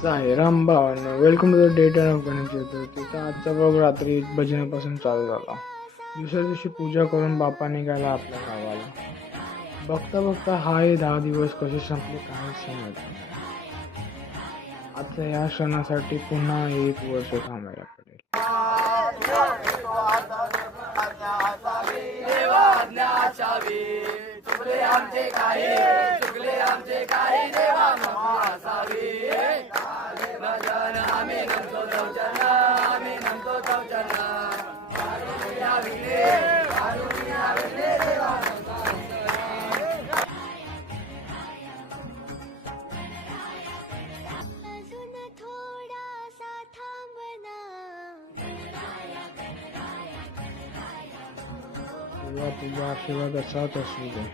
साईराम भावांनो, welcome to the day 10 of Ganesh Chaturthi. तर आजचा ब्लॉग रात्री भजनापासून चालू झाला. दुसऱ्या दिवशी पूजा करून बाप्पा निघाला आपल्या गावाला. बघता बघता हाय 10 दिवस कसे संपले काही समजत नाही. आता या क्षणासाठी पुन्हा 1 वर्ष थांबायला पडेल. अजून थोडासा थांबना. तुझा आशीर्वाद असाच असू दे.